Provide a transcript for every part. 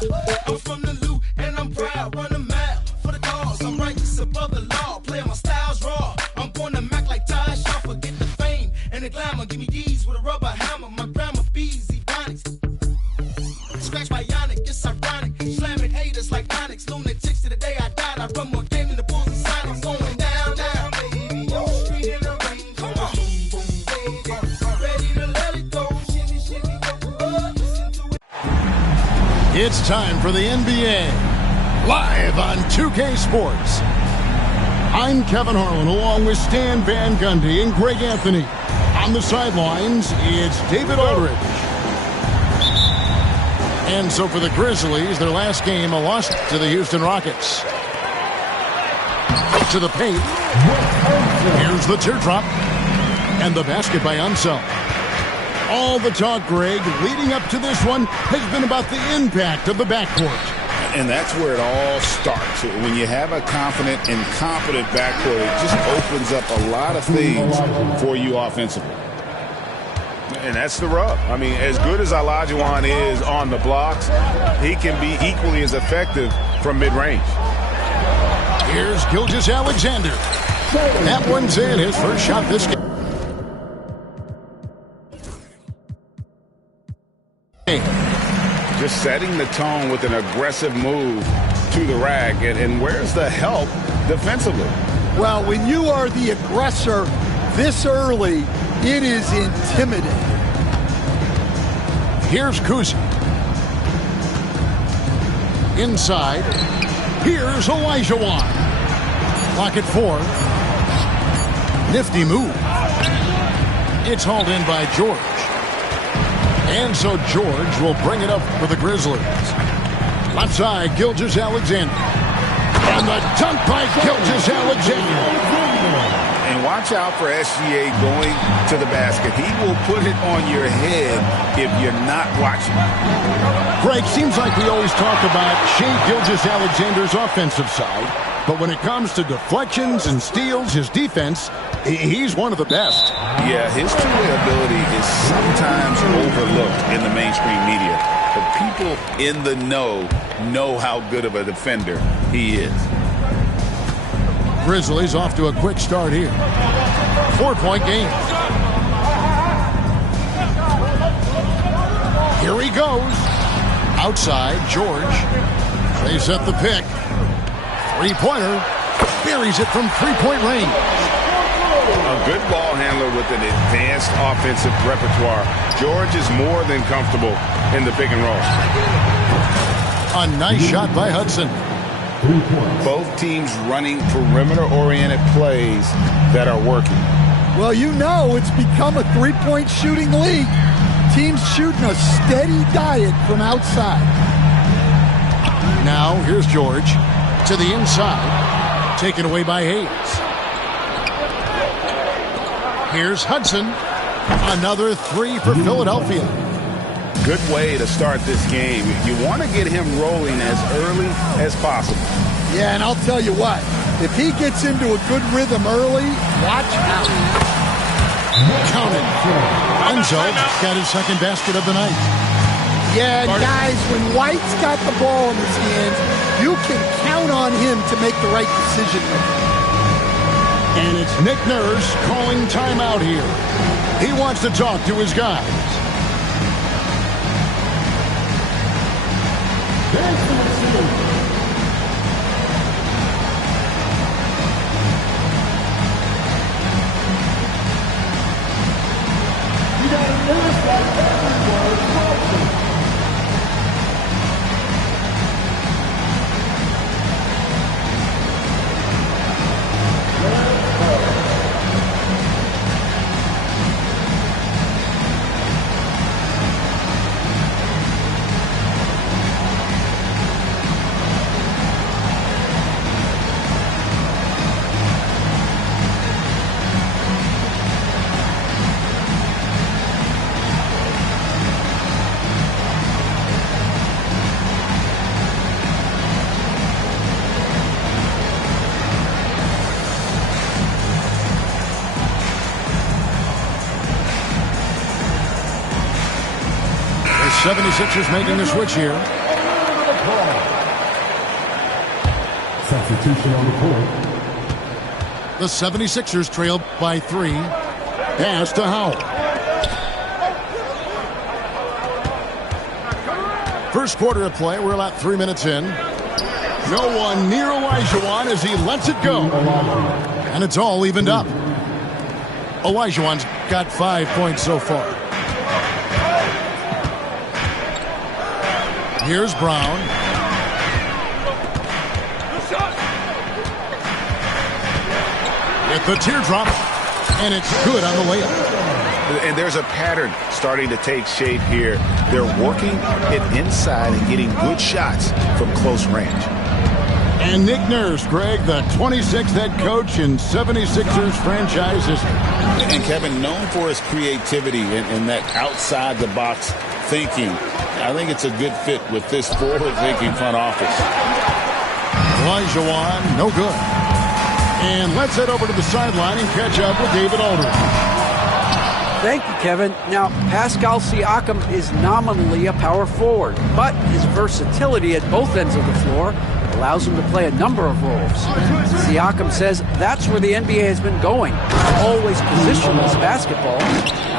I'm from the loot and I'm proud. Run a mile for the cause. I'm righteous above the law. Play my style's raw. I'm going to Mac like Ty Shaw. Forget the fame and the glamour. Give me D's with a rubber hammer. My grandma feeds Ebonics. Scratch my Yannick, it's ironic. Slamming haters like Onyx. Lunatics to the day I died. I run more game than the Bulls and Sonics. Going down, down, baby. On the street in the rain. Come on. Ready to let it go. Shimmy, shimmy, go. Listen to it. It's time for the NBA, live on 2K Sports. I'm Kevin Harlan, along with Stan Van Gundy and Greg Anthony. On the sidelines, it's David Aldridge. And so for the Grizzlies, their last game, a loss to the Houston Rockets. To the paint. Here's the teardrop. And the basket by Unseld. All the talk, Greg, leading up to this one has been about the impact of the backcourt. And that's where it all starts. When you have a confident and competent backcourt, it just opens up a lot of things for you offensively. And that's the rub. I mean, as good as Olajuwon is on the blocks, he can be equally as effective from mid-range. Here's Gilgeous-Alexander. That one's in, his first shot this game. Just setting the tone with an aggressive move to the rack. And where's the help defensively? Well, when you are the aggressor this early, it is intimidating. Here's Kuzi. Inside. Here's Olajuwon. Clock at 4. Nifty move. It's hauled in by George. And so George will bring it up for the Grizzlies. Left side, Gilgeous-Alexander. And the dunk by Gilgeous-Alexander. And watch out for SGA going to the basket. He will put it on your head if you're not watching. Greg, seems like we always talk about Shai Gilgeous-Alexander's offensive side. But when it comes to deflections and steals, his defense, he's one of the best. Yeah, his two-way ability is sometimes overlooked in the mainstream media. But people in the know how good of a defender he is. Grizzlies off to a quick start here. 4-point game. Here he goes. Outside, George. They set the pick. Three-pointer. Buries it from three-point range. A good ball handler with an advanced offensive repertoire. George is more than comfortable in the pick and roll. A nice shot by Hudson. Both teams running perimeter-oriented plays that are working. Well, you know it's become a three-point shooting league. Teams shooting a steady diet from outside. Now, here's George to the inside. Taken away by Hayes. Here's Hudson. Another three for Philadelphia. Good way to start this game. You want to get him rolling as early as possible. Yeah, and I'll tell you what. If he gets into a good rhythm early, watch out. Counted. Enzo got his second basket of the night. Yeah, guys, when White's got the ball in his hands, you can count on him to make the right decision. And it's Nick Nurse calling timeout here. He wants to talk to his guys. You got to notice that everyone welcome. The 76ers making the switch here. Substitution on the court. The 76ers trail by 3. Pass to Howard. First quarter of play. We're about 3 minutes in. No one near Olajuwon as he lets it go. And it's all evened up. Olajuwon's got 5 points so far. Here's Brown. With the teardrop, and it's good on the layup. And there's a pattern starting to take shape here. They're working it inside and getting good shots from close range. And Nick Nurse, Greg, the 26th head coach in 76ers franchise history. And Kevin, known for his creativity and that outside-the-box thinking. I think it's a good fit with this forward-thinking front office. Olajuwon, no good. And let's head over to the sideline and catch up with David Aldridge. Thank you, Kevin. Now, Pascal Siakam is nominally a power forward, but his versatility at both ends of the floor allows him to play a number of roles. Siakam says that's where the NBA has been going. Always positionless basketball.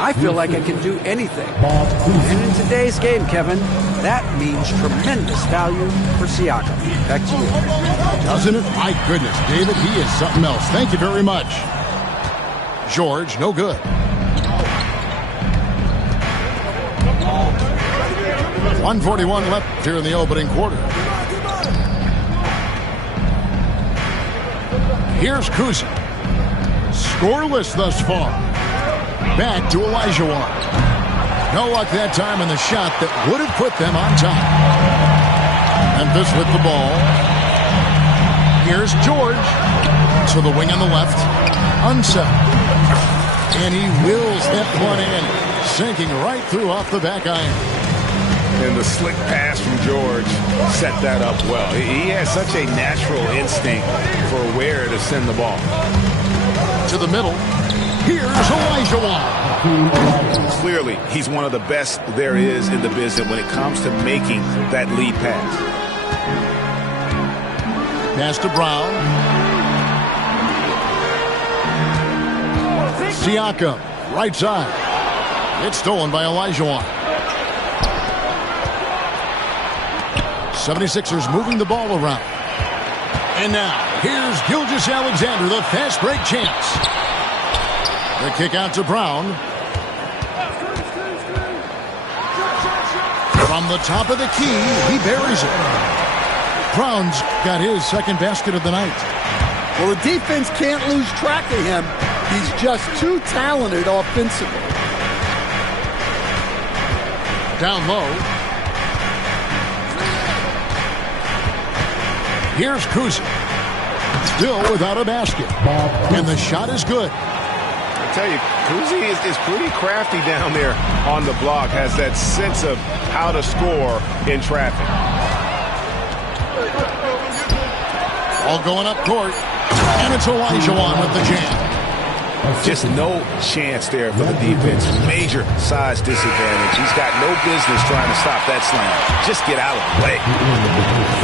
I feel like I can do anything. And in today's game, Kevin, that means tremendous value for Siakam. Back to you. Doesn't it? My goodness, David, he is something else. Thank you very much. George, no good. .141 left here in the opening quarter. Here's Kuzi. Scoreless thus far. Back to Olajuwon. No luck that time in the shot that would have put them on top. Memphis with the ball. Here's George. To the wing on the left. Unsettled. And he wills that one in. Sinking right through off the back iron. And the slick pass from George set that up well. He has such a natural instinct for where to send the ball. To the middle. Here's Olajuwon. Clearly, he's one of the best there is in the business when it comes to making that lead pass. Pass to Brown. Siakam, right side. It's stolen by Olajuwon. 76ers moving the ball around. And now, here's Gilgeous-Alexander, the fast break chance. The kick out to Brown. From the top of the key, he buries it. Brown's got his second basket of the night. Well, the defense can't lose track of him. He's just too talented offensively. Down low. Here's Kuzi. Still without a basket. And the shot is good. I tell you, Kuzi is pretty crafty down there on the block. Has that sense of how to score in traffic. All going up court. And it's Olajuwon with the jam. Just no chance there for the defense. Major size disadvantage. He's got no business trying to stop that slam. Just get out of the way.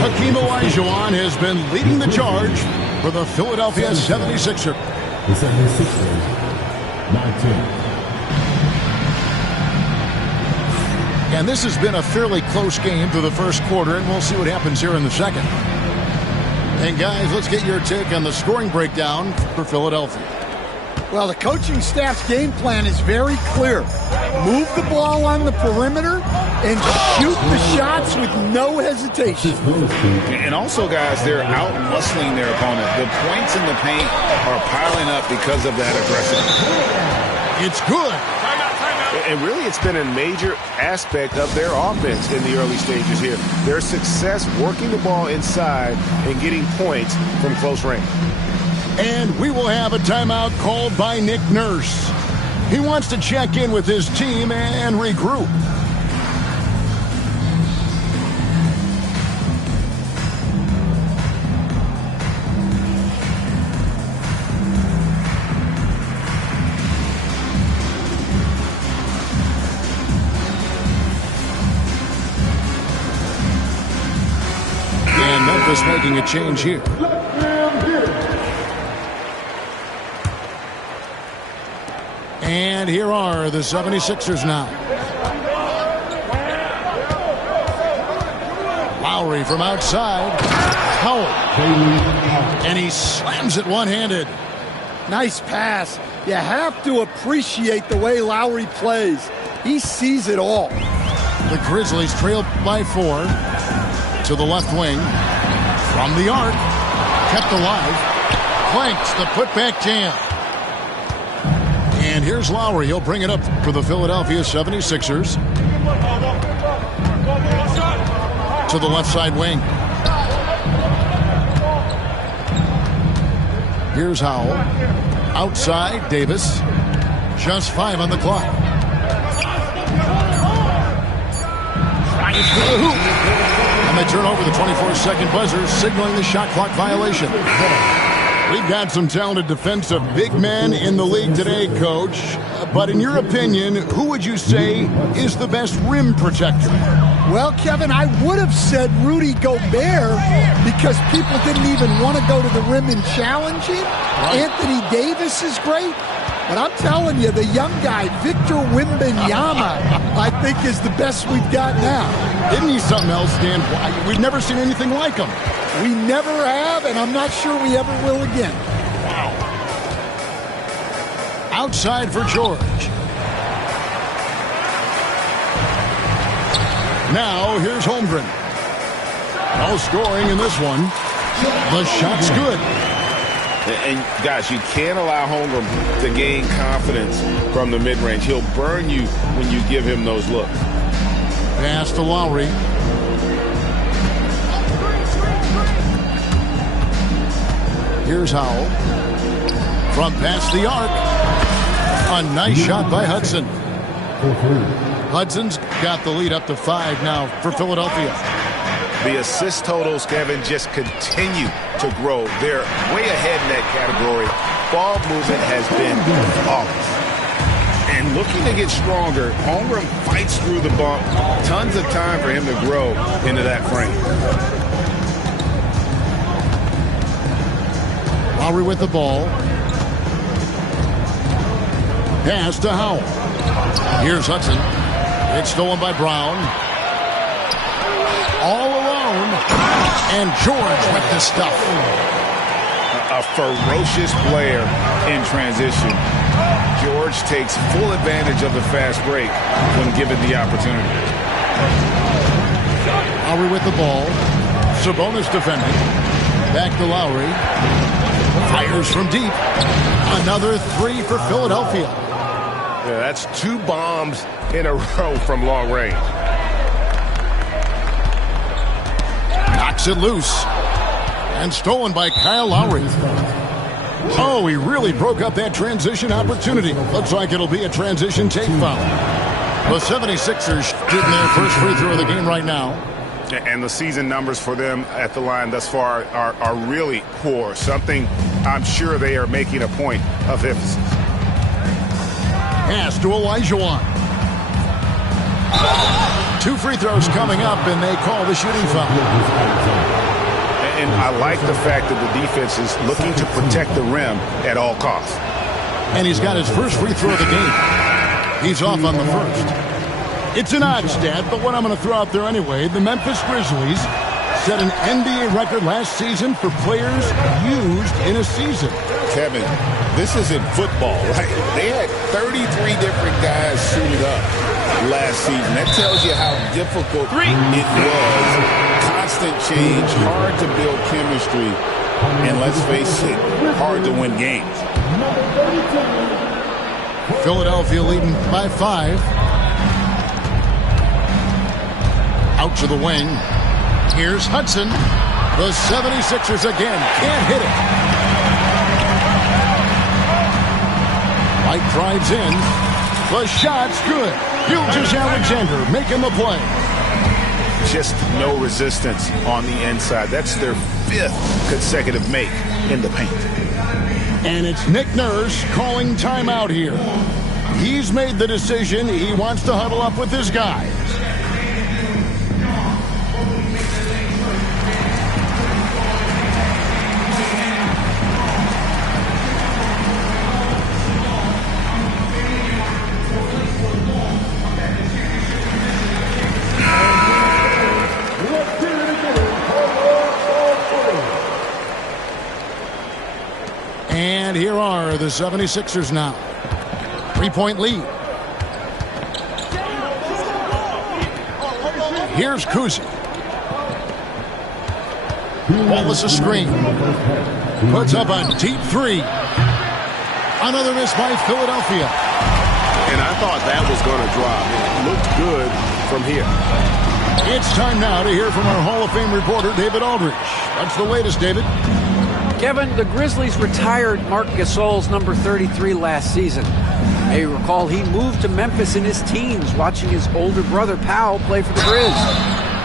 Hakeem Olajuwon has been leading the charge for the Philadelphia 76ers. The 76ers, 19. And this has been a fairly close game through the first quarter, and we'll see what happens here in the second. And guys, let's get your take on the scoring breakdown for Philadelphia. Well, the coaching staff's game plan is very clear. Move the ball on the perimeter and shoot the shots with no hesitation. And also, guys, they're out-muscling their opponent. The points in the paint are piling up because of that aggressiveness. It's good. And really, it's been a major aspect of their offense in the early stages here. Their success working the ball inside and getting points from close range. And we will have a timeout called by Nick Nurse. He wants to check in with his team and regroup. Memphis making a change here. And here are the 76ers now. Lowry from outside. Howell. And he slams it one-handed. Nice pass. You have to appreciate the way Lowry plays. He sees it all. The Grizzlies trail by 4 to the left wing. From the arc. Kept alive. Clanks the putback jam. And here's Lowry. He'll bring it up for the Philadelphia 76ers. To the left side wing. Here's Howell. Outside, Davis. Just 5 on the clock. Tries for the hoop. And they turn over the 24-second buzzer, signaling the shot clock violation. We've got some talented defensive big men in the league today, Coach. But in your opinion, who would you say is the best rim protector? Well, Kevin, I would have said Rudy Gobert because people didn't even want to go to the rim and challenge him. Right. Anthony Davis is great. But I'm telling you, the young guy, Victor Wembanyama, I think is the best we've got now. Isn't he something else, Dan? We've never seen anything like him. We never have, and I'm not sure we ever will again. Wow. Outside for George. Now, here's Holmgren. No scoring in this one. The shot's good. And, guys, you can't allow Holmgren to gain confidence from the mid-range. He'll burn you when you give him those looks. Pass to Lowry. Here's Howell. From past the arc. A nice shot by Hudson. Hudson's got the lead up to 5 now for Philadelphia. The assist totals, Kevin, just continue to grow. They're way ahead in that category. Ball movement has been flawless. And looking to get stronger, Holmgren fights through the bump. Tons of time for him to grow into that frame. Lowry with the ball. Pass to Howell. Here's Hudson. It's stolen by Brown. All alone. And George with the stuff. A ferocious player in transition. George takes full advantage of the fast break when given the opportunity. Lowry with the ball. Sabonis defending. Back to Lowry. Fires from deep. Another 3 for Philadelphia. Yeah, that's 2 bombs in a row from long range. Knocks it loose. And stolen by Kyle Lowry. Oh, he really broke up that transition opportunity. Looks like it'll be a transition take foul. The 76ers getting their first free throw of the game right now. And the season numbers for them at the line thus far are really poor. Something I'm sure they are making a point of emphasis. Pass to Olajuwon. 2 free throws coming up, and they call the shooting foul. And I like the fact that the defense is looking to protect the rim at all costs. And he's got his first free throw of the game. He's off on the first. It's an odd stat, but what I'm going to throw out there anyway, the Memphis Grizzlies set an NBA record last season for players used in a season. Kevin, this isn't football, right? They had 33 different guys suited up last season. That tells you how difficult it was. Constant change, hard to build chemistry, and let's face it, hard to win games. Philadelphia leading by 5. Out to the wing. Here's Hudson. The 76ers again can't hit it. White drives in. The shot's good. Gilgeous-Alexander making the play. Just no resistance on the inside. That's their 5th consecutive make in the paint. And it's Nick Nurse calling timeout here. He's made the decision. He wants to huddle up with his guys. And here are the 76ers now. 3-point lead. Here's Kuzi. Wallace a screen. Puts up a deep three. Another miss by Philadelphia. And I thought that was going to drop. It looked good from here. It's time now to hear from our Hall of Fame reporter, David Aldridge. What's the latest, David? Kevin, the Grizzlies retired Marc Gasol's number 33 last season. You may recall he moved to Memphis in his teens, watching his older brother Powell play for the Grizz.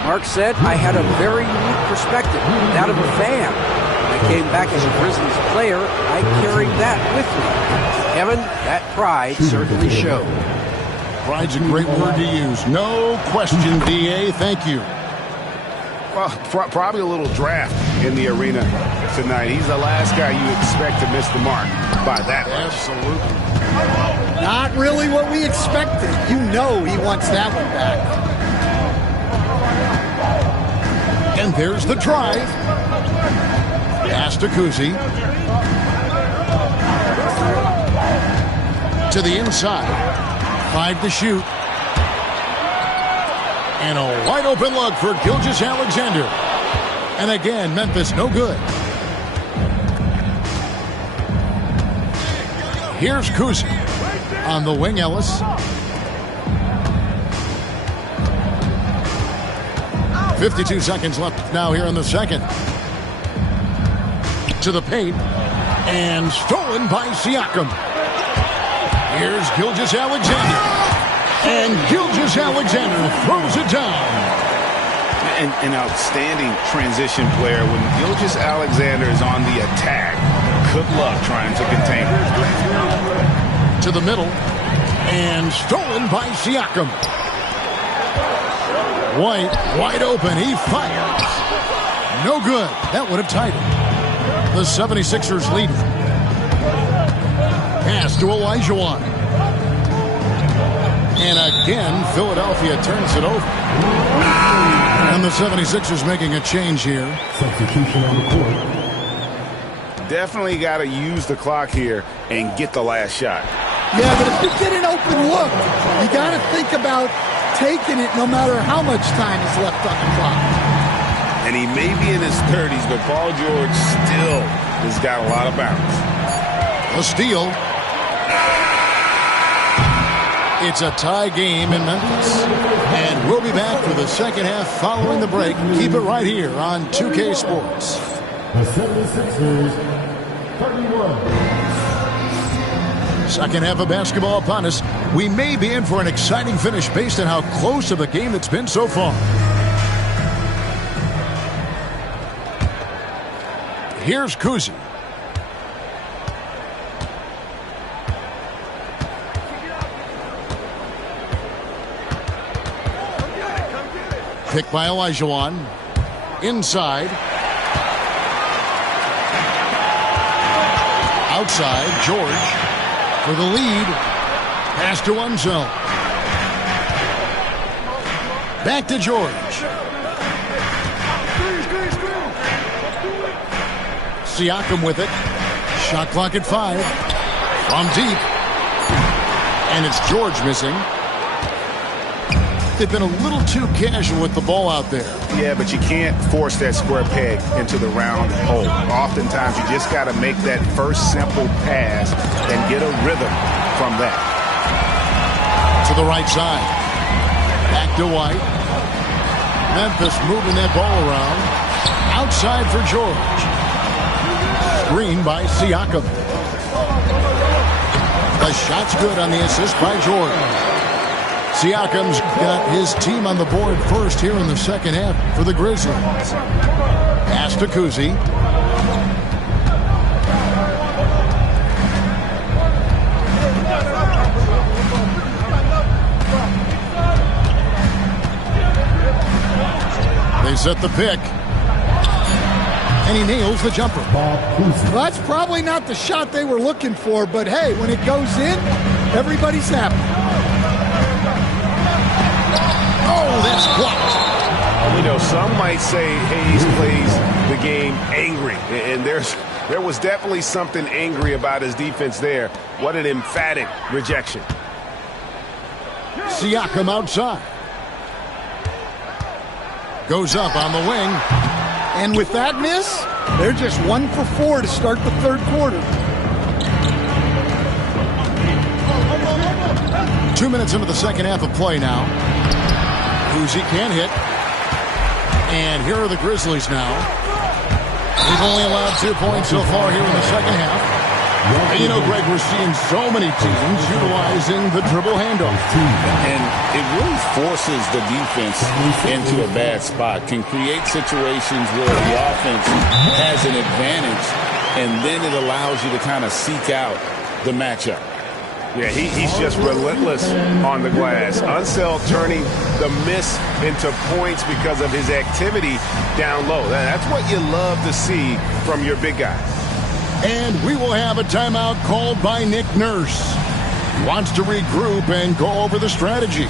Mark said, "I had a very unique perspective, that of a fan. When I came back as a Grizzlies player, I carried that with me." Kevin, that pride certainly showed. Pride's a great word to use. No question, D.A. Thank you. Well, probably a little draft in the arena tonight. He's the last guy you expect to miss the mark by that much. Absolutely. Not really what we expected. You know he wants that one back. And there's the drive. Pass to Kuzi. To the inside. 5 to shoot. And a wide open look for Gilgeous-Alexander. And again, Memphis no good. Here's Kuzi. On the wing, Ellis. 52 seconds left now here in the second. To the paint. And stolen by Siakam. Here's Gilgeous-Alexander. And Gilgeous-Alexander throws it down. An outstanding transition player. When Gilgeous-Alexander is on the attack, good luck trying to contain him. To the middle. And stolen by Siakam. White, wide open. He fires. No good. That would have tied it. The 76ers lead. Pass to Olajuwon. And again, Philadelphia turns it over. And the 76ers making a change here. Substitution on the court. Definitely got to use the clock here and get the last shot. Yeah, but if you get an open look, you got to think about taking it no matter how much time is left on the clock. And he may be in his 30s, but Paul George still has got a lot of bounce. A steal. It's a tie game in Memphis. And we'll be back for the second half following the break. Keep it right here on 2K Sports. The 76ers, 31. Second half of basketball upon us. We may be in for an exciting finish based on how close of a game it's been so far. Here's Kuzi. Picked by Olajuwon. Inside. Outside, George. For the lead. Pass to Unzel. Back to George. Siakam with it. Shot clock at 5. From deep. And it's George missing. They've been a little too casual with the ball out there. Yeah, but you can't force that square peg into the round hole. Oftentimes, you just got to make that first simple pass and get a rhythm from that. To the right side. Back to White. Memphis moving that ball around. Outside for George. Screen by Siakam. The shot's good on the assist by George. Siakam's got his team on the board first here in the second half for the Grizzlies. Pass to Kuzi. They set the pick. And he nails the jumper. Well, that's probably not the shot they were looking for, but hey, when it goes in, everybody's happy. Oh, that's blocked. You know, some might say Hayes plays the game angry, and there's There was definitely something angry about his defense there. What an emphatic rejection. Siakam outside. Goes up on the wing. And with that miss, they're just 1 for 4 to start the third quarter. 2 minutes into the second half of play now. Uzi can't hit. And here are the Grizzlies now. They've only allowed 2 points so far here in the second half. And you know, Greg, we're seeing so many teams utilizing the dribble handoff. And it really forces the defense into a bad spot. Can create situations where the offense has an advantage, and then it allows you to kind of seek out the matchup. Yeah, he's just relentless on the glass. Unseld turning the miss into points because of his activity down low. That's what you love to see from your big guys. And we will have a timeout called by Nick Nurse. He wants to regroup and go over the strategy.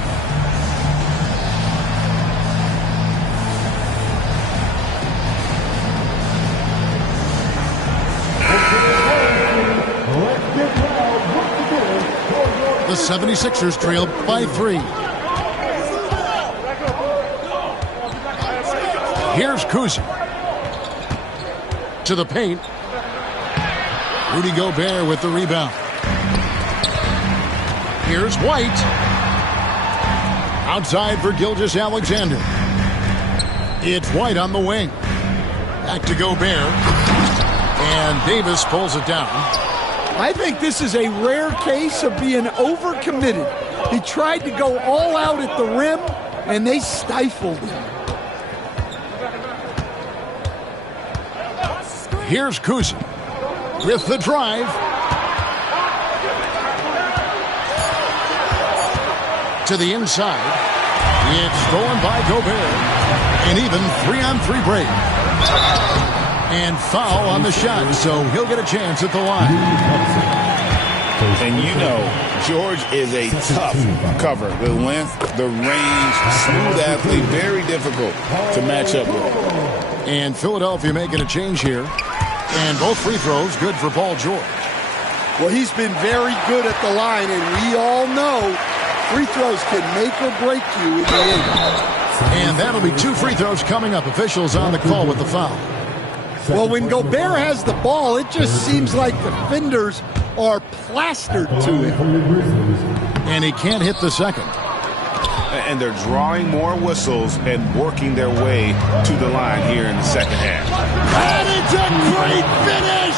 The 76ers trail by 3. Here's Kuzi. To the paint. Rudy Gobert with the rebound. Here's White. Outside for Gilgeous-Alexander. It's White on the wing. Back to Gobert. And Davis pulls it down. I think this is a rare case of being overcommitted. He tried to go all out at the rim, and they stifled him. Here's Kuzi with the drive. To the inside. It's stolen by Gobert. An even 3-on-3 break. And foul on the shot, so he'll get a chance at the line. And you know, George is a tough cover. The length, the range, smooth athlete, very difficult to match up with. And Philadelphia making a change here. And both free throws good for Paul George. Well, he's been very good at the line, and we all know free throws can make or break you in the end. And that'll be 2 free throws coming up. Officials on the call with the foul. Well, when Gobert has the ball, it just seems like defenders are plastered to him. And he can't hit the second. And they're drawing more whistles and working their way to the line here in the second half. And it's a great finish!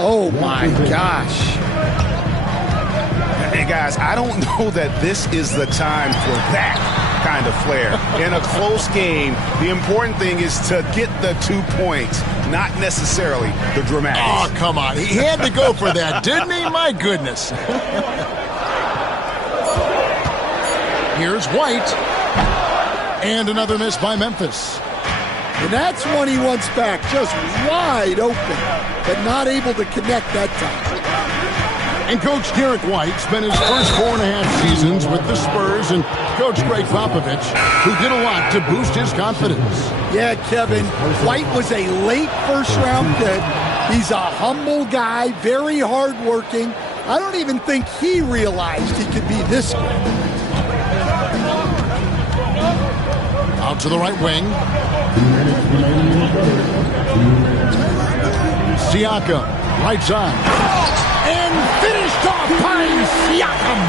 Oh, my gosh. Hey, guys, I don't know that this is the time for that kind of flair. In a close game, the important thing is to get the 2 points, not necessarily the dramatics. Oh, come on. He had to go for that, didn't he? My goodness. Here's White. And another miss by Memphis. And that's one he wants back, just wide open, but not able to connect that time. And Coach Derek White spent his first 4.5 seasons with the Spurs and Coach Greg Popovich, who did a lot to boost his confidence. Yeah, Kevin, White was a late first-round pick. He's a humble guy, very hardworking. I don't even think he realized he could be this good. Out to the right wing. Siakam, right side. And finished off by Siakam.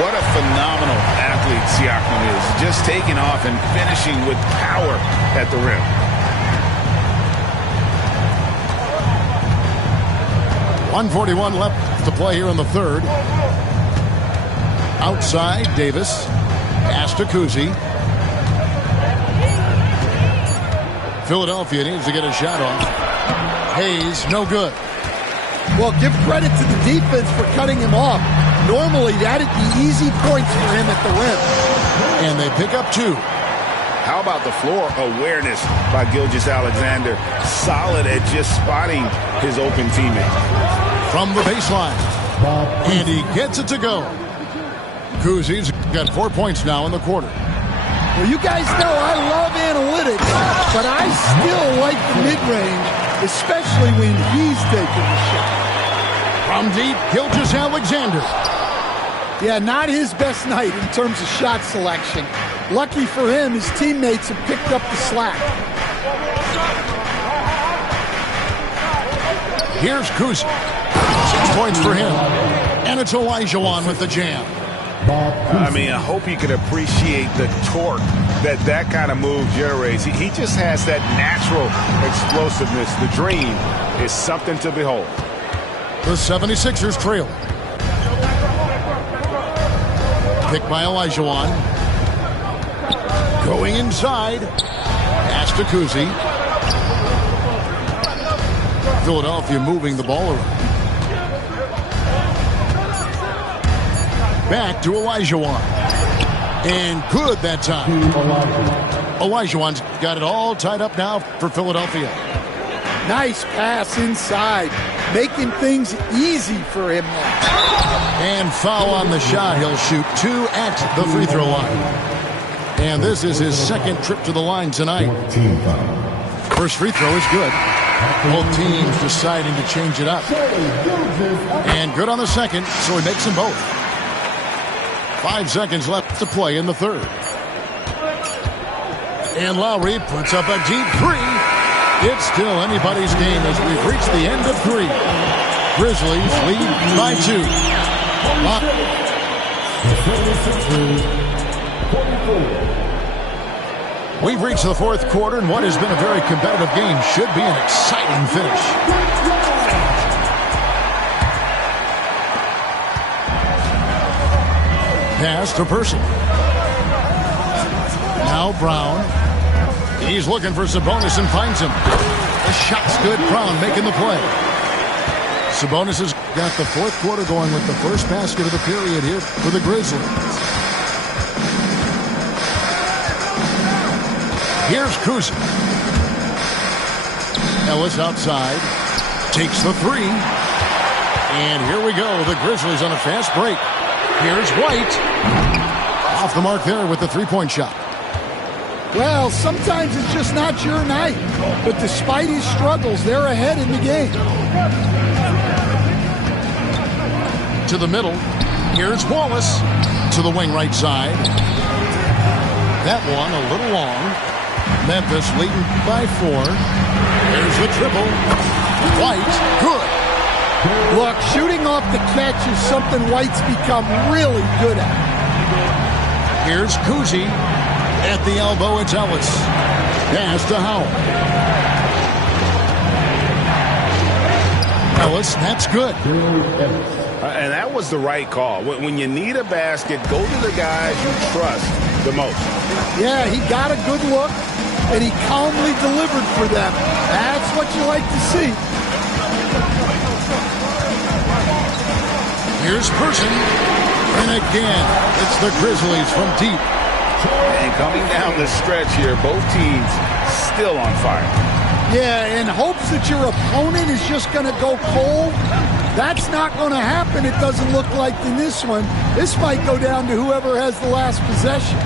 What a phenomenal athlete Siakam is. Just taking off and finishing with power at the rim. .141 left to play here in the third. Outside, Davis. Pass to Kuzi. Philadelphia needs to get a shot off. Hayes, no good. Well, give credit to the defense for cutting him off. Normally, that'd be easy points for him at the rim. And they pick up 2. How about the floor awareness by Gilgeous-Alexander? Solid at just spotting his open teammate. From the baseline. And he gets it to go. Kuzi's got 4 points now in the quarter. Well, you guys know I love analytics, but I still like the mid-range especially when he's taking the shot. From deep, Gilgeous-Alexander. Yeah, not his best night in terms of shot selection. Lucky for him, his teammates have picked up the slack. Here's Kuzi. 6 points for him. And it's Olajuwon with the jam. I mean, I hope you can appreciate the torque that kind of move generates. He just has that natural explosiveness. The dream is something to behold. The 76ers trail. Pick by Olajuwon. Going inside. Pass to Kuzi. Philadelphia moving the ball around. Back to Olajuwon. And good that time. Olajuwon's got it all tied up now for Philadelphia. Nice pass inside, making things easy for him now. And foul on the shot. He'll shoot 2 at the free throw line. And this is his second trip to the line tonight. First free throw is good. Both teams deciding to change it up. And good on the second, so he makes them both. 5 seconds left to play in the third. And Lowry puts up a deep three. It's still anybody's game as we've reached the end of 3. Grizzlies lead by 2. We've reached the fourth quarter, and what has been a very competitive game should be an exciting finish. Pass to Person. Now Brown. He's looking for Sabonis and finds him. The shot's good. Brown making the play. Sabonis has got the fourth quarter going with the first basket of the period here for the Grizzlies. Here's Kuzi. Ellis outside. Takes the 3. And here we go. The Grizzlies on a fast break. Here's White. Off the mark there with the three-point shot. Well, sometimes it's just not your night. But despite his struggles, they're ahead in the game. To the middle. Here's Wallace. To the wing right side. That one a little long. Memphis leading by 4. There's the triple. White, good. Look, shooting off the catch is something White's become really good at. Here's Kuzi. At the elbow, it's Ellis. Pass to Howell. Ellis, that's good. And that was the right call. When you need a basket, go to the guys you trust the most. Yeah, he got a good look, and he calmly delivered for them. That's what you like to see. Here's Person. And again, it's the Grizzlies from deep. And coming down the stretch here, both teams still on fire. Yeah, in hopes that your opponent is just going to go cold. That's not going to happen, it doesn't look like in this one. This might go down to whoever has the last possession.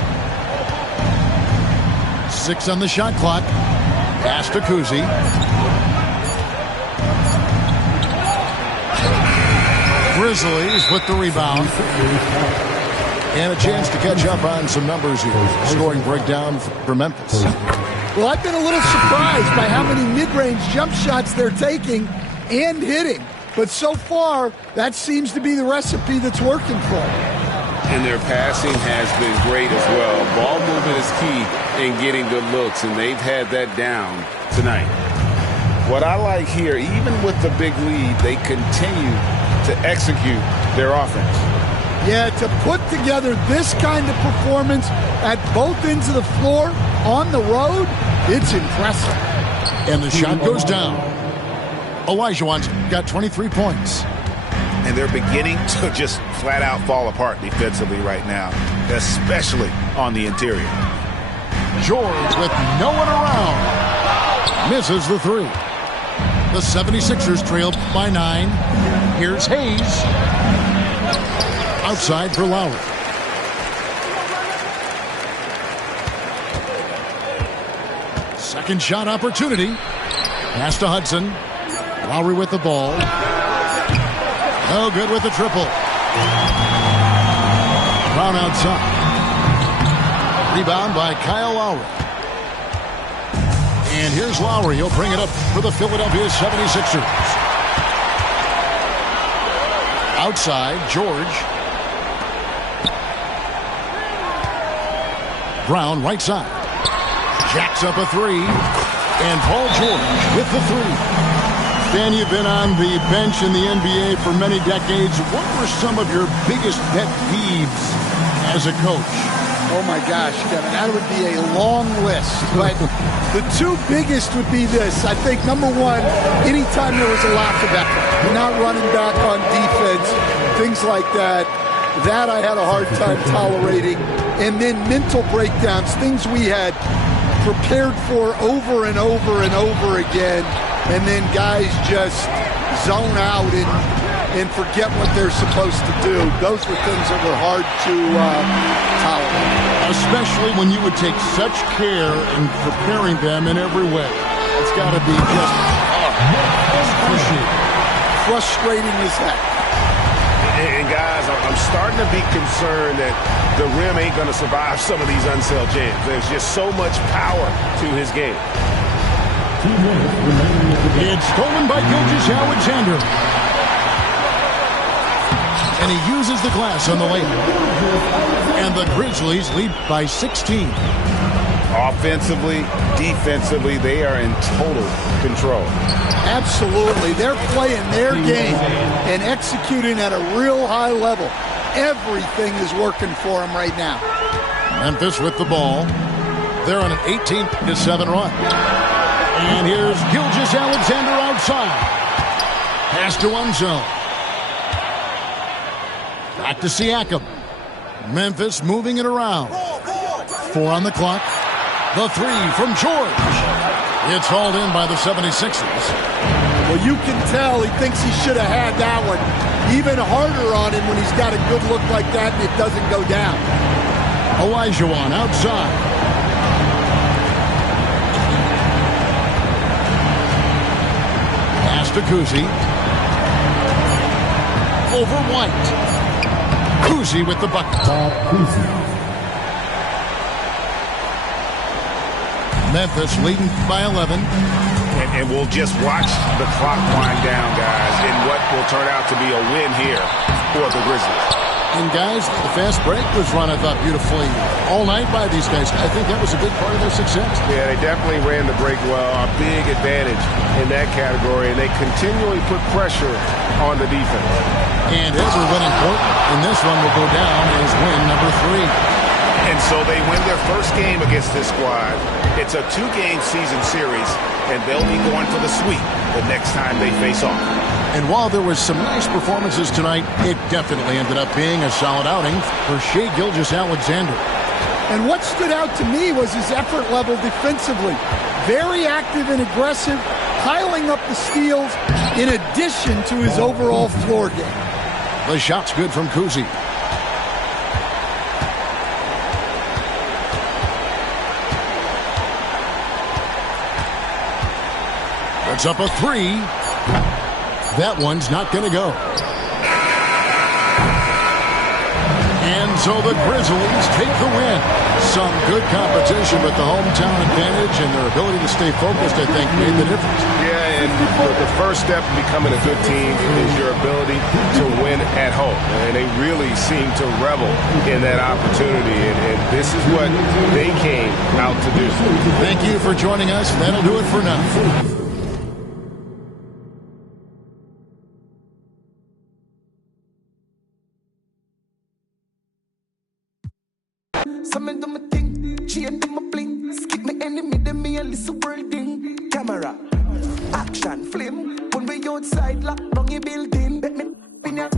6 on the shot clock. Pass to Kuzi. Grizzlies with the rebound. And a chance to catch up on some numbers here. Scoring breakdown for Memphis. Well, I've been a little surprised by how many mid-range jump shots they're taking and hitting. But so far, that seems to be the recipe that's working for them. And their passing has been great as well. Ball movement is key in getting good looks, and they've had that down tonight. What I like here, even with the big lead, they continue to execute their offense. Yeah, to put together this kind of performance at both ends of the floor on the road, it's impressive. And the shot goes down. Olajuwon's got 23 points. And they're beginning to just flat out fall apart defensively right now, especially on the interior. George with no one around. Misses the 3. The 76ers trail by 9. Here's Hayes. Outside for Lowry. Second shot opportunity. Pass to Hudson. Lowry with the ball. No good with the triple. Brown outside. Rebound by Kyle Lowry. And here's Lowry. He'll bring it up for the Philadelphia 76ers. Outside, George. Brown, right side. Jacks up a three. And Paul George with the three. Dan, you've been on the bench in the NBA for many decades. What were some of your biggest pet peeves as a coach? Oh, my gosh, Kevin, that would be a long list. But the two biggest would be this. I think, number one, anytime there was a lack of effort, you're not running back on defense, things like that, that I had a hard time tolerating. And then mental breakdowns, things we had prepared for over and over and over again, and then guys just zone out and forget what they're supposed to do. Those were things that were hard to tolerate. Especially when you would take such care in preparing them in every way. It's got to be just pushy. Frustrating as heck. And guys, I'm starting to be concerned that the rim ain't going to survive some of these unselled jams. There's just so much power to his game. It's stolen by Gilgeous-Alexander. And he uses the glass on the layup. And the Grizzlies lead by 16. Offensively, defensively, they are in total control. Absolutely. They're playing their game and executing at a real high level. Everything is working for them right now. Memphis with the ball. They're on an 18-7 run. And here's Gilgeous-Alexander outside. Pass to one zone. Back to Siakam. Memphis moving it around. 4 on the clock. The three from George. It's hauled in by the 76ers. Well, you can tell he thinks he should have had that one. Even harder on him when he's got a good look like that and it doesn't go down. Olajuwon outside. Pass to Kuzi. Over White. Kuzi with the bucket. Memphis leading by 11. And we'll just watch the clock wind down, guys, in what will turn out to be a win here for the Grizzlies. And, guys, the fast break was run, I thought, beautifully all night by these guys. I think that was a big part of their success. Yeah, they definitely ran the break well. A big advantage in that category, and they continually put pressure on the defense. And ever win important, and this one will go down as win number 3. And so they win their first game against this squad. It's a 2-game season series, and they'll be going for the sweep the next time they face off. And while there was some nice performances tonight, it definitely ended up being a solid outing for Shai Gilgeous-Alexander. And what stood out to me was his effort level defensively. Very active and aggressive, piling up the steals in addition to his overall floor game. The shot's good from Kuzi. It's up a three. That one's not going to go. And so the Grizzlies take the win. Some good competition, but the hometown advantage and their ability to stay focused, I think, made the difference. Yeah, and the first step in becoming a good team is your ability to win at home. And they really seem to revel in that opportunity, and this is what they came out to do. Thank you for joining us. That'll do it for now. Some do my thing, chain do my bling. Skip me enemy, then me a listen world thing. Camera, action, flame. When we outside, lock down your building. Bet me in ya.